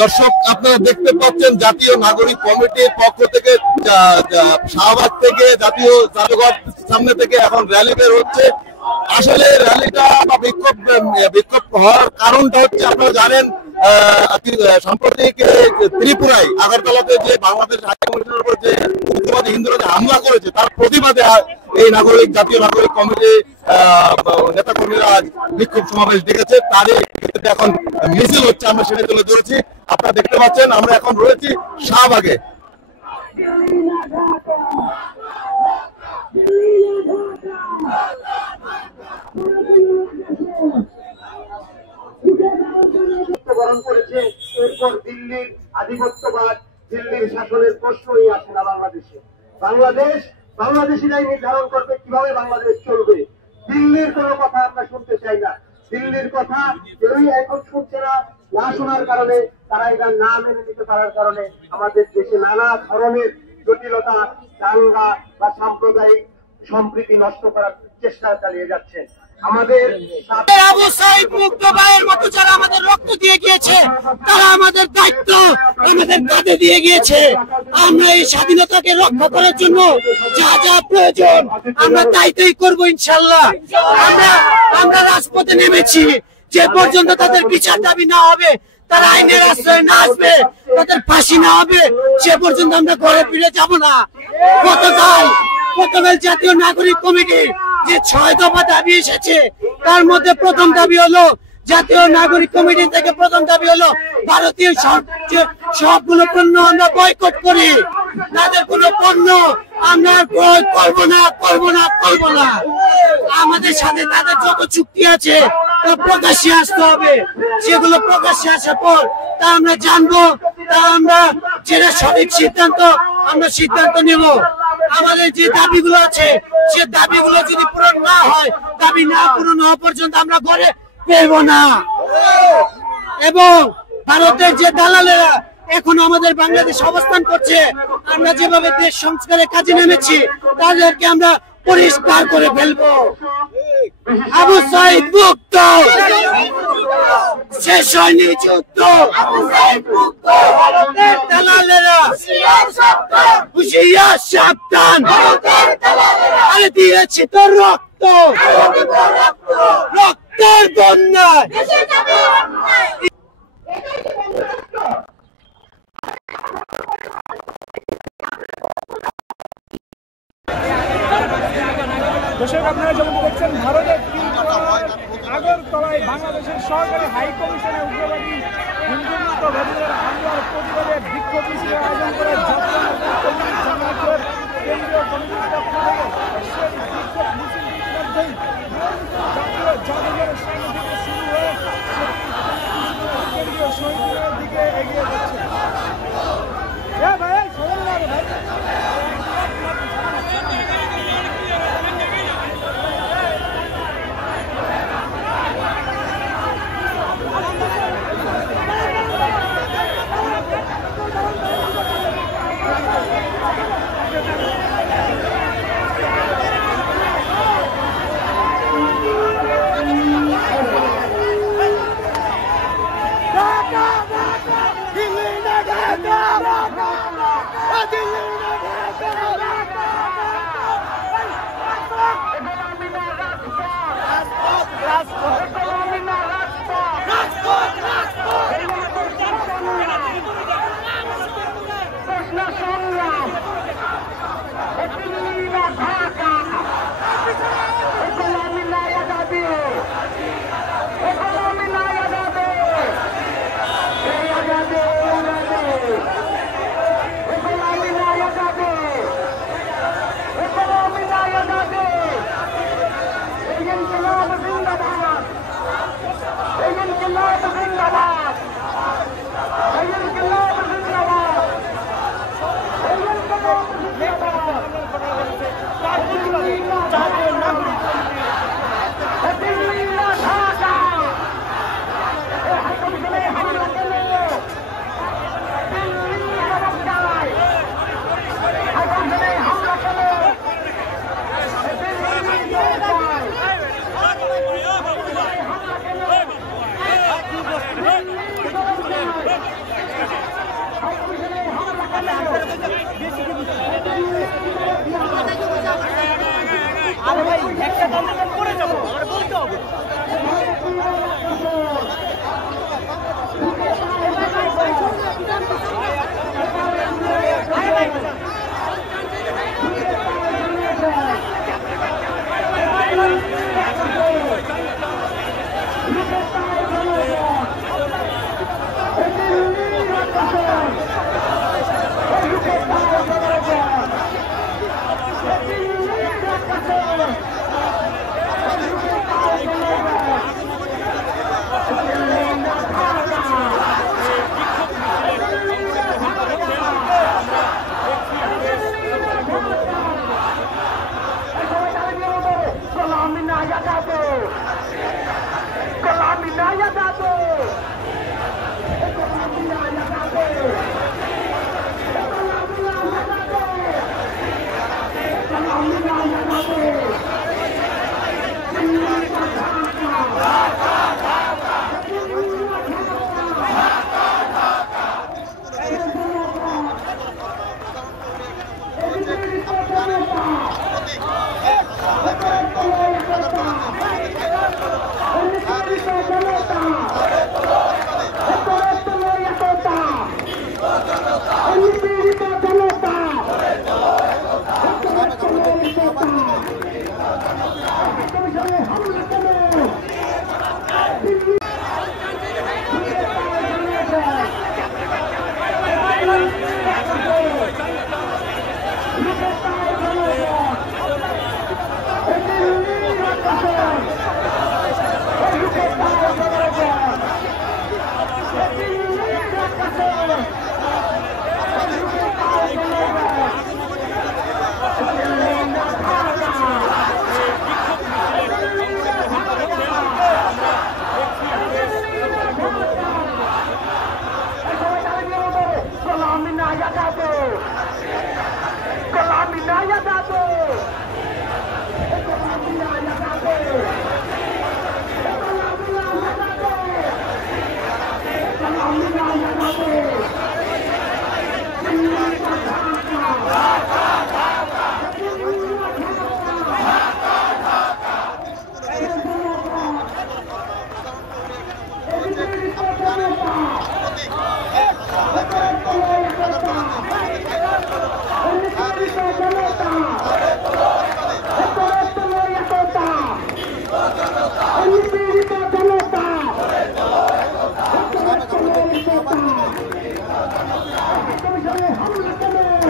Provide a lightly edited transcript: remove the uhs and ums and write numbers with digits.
দর্শক, আপনারা দেখতে পাচ্ছেন জাতীয় নাগরিক কমিটির পক্ষ থেকে শাহবাগ থেকে জাতীয় জাদুঘর সামনে থেকে এখন র্যালি বের হচ্ছে। আসলে র্যালিটা বা বিক্ষোভ হওয়ার কারণটা হচ্ছে, আপনারা জানেন সম্প্রতি ত্রিপুরায় আগরতলাতে যে বাংলাদেশ হাই কমিশনের উপর যে উগ্রবাদী হিন্দুরা যে হামলা করেছে, তার প্রতিবাদে এই জাতীয় নাগরিক কমিটি নেতা কর্মীরা আজ বিক্ষোভ সমাবেশ ডেকেছে। তারই ক্ষেত্রে এখন মিছিল হচ্ছে, আমরা সেটা তুলে ধরেছি। আপনারা দেখতে পাচ্ছেন আমরা এখন রয়েছি শাহবাগে। বরণ করেছে, এরপর দিল্লির আধিপত্যবাদ, দিল্লির শাসনের প্রশ্নই আসে না বাংলাদেশে। বাংলাদেশিরাই নির্ধারণ করবে কিভাবে বাংলাদেশ চলবে। দিল্লির কোনো কথা আমরা শুনতে চাই না। দিল্লির কথা কেউই এখন শুনছে না। না শোনার কারণে, তারা এটা না মেনে নিতে পারার কারণে আমাদের দেশে নানা ধরনের জটিলতা, দাঙ্গা বা সাম্প্রদায়িক সম্প্রীতি নষ্ট করার চেষ্টা চালিয়ে যাচ্ছে। আমাদের আবু সাইদ মুগ্ধ ভাইয়ের মতো যারা আমাদের রক্ত দিয়ে গিয়েছে, তারা আমাদের দায়িত্ব আমাদের কাঁধে দিয়ে গিয়েছে। আমরা এই স্বাধীনতাকে রক্ষা করার জন্য যা যা প্রয়োজন আমরা তাই করবো ইনশাল্লাহ। আমরা রাজপথে নেমেছি। যে পর্যন্ত তাদের বিচার দাবি না হবে, তারা আইনের আশ্রয় না আসবে, তাদের ফাঁসি না হবে, সে পর্যন্ত আমরা ঘরে ফিরে যাব না। গতকাল জাতীয় নাগরিক কমিটি যে 6 দফা দাবি এসেছে, তার মধ্যে প্রথম দাবি হলো, জাতীয় নাগরিক কমিটি থেকে প্রথম দাবি হলো ভারতীয় সবগুলো পণ্য আমরা বয়কট করি। তাদের কোনো পণ্য আমরা ক্রয় করবো না। আমাদের সাথে তাদের যত চুক্তি আছে তা প্রকাশ্যে আসতে হবে। সেগুলো প্রকাশ্যে আসার পর তা আমরা জানবো, তা আমরা যেটা সঠিক সিদ্ধান্ত আমরা সিদ্ধান্ত নেব। আমাদের যে দাবিগুলো আছে, সে দাবিগুলো যদি পূরণ না হয়, দাবি না পূরণ হওয়া পর্যন্ত আমরা ঘরে ফিরবো না। এবং ভারতের যে দালালেরা এখন আমাদের বাংলাদেশ অবস্থান করছে, আমরা যেভাবে দেশ সংস্কারের কাজে নেমেছি, তাদেরকে আমরা পরিষ্কার করে ফেলবো। আবু সাইদ মুক্ত, শেষ হয়নি যুদ্ধ। ভারতের দালালেরা হুঁশিয়ার সাবধান, আরে দিয়েছি তোর রক্ত, রক্তের বন্যায়। দর্শক, আপনারা যেমন দেখছেন, ভারতের আগরতলায় বাংলাদেশের সরকারি হাই কমিশনে উগ্রবাদী হিন্দুত্ববাদীদের হামলার প্রতিবাদে বিক্ষোভ মিছিলের আয়োজন করে জাতীয় জামায়াতের কেন্দ্রীয় কমিটির পক্ষ থেকে। সেই বিক্ষোভ মিছিল ইতিমধ্যেই জাতীয় জাদুঘরের সামনে থেকে শুরু হয়ে কেন্দ্রীয় শহীদের দিকে এগিয়ে যাচ্ছে। আরে ভাই একটা দাম করে যাবো আর বলতে হবে Hamla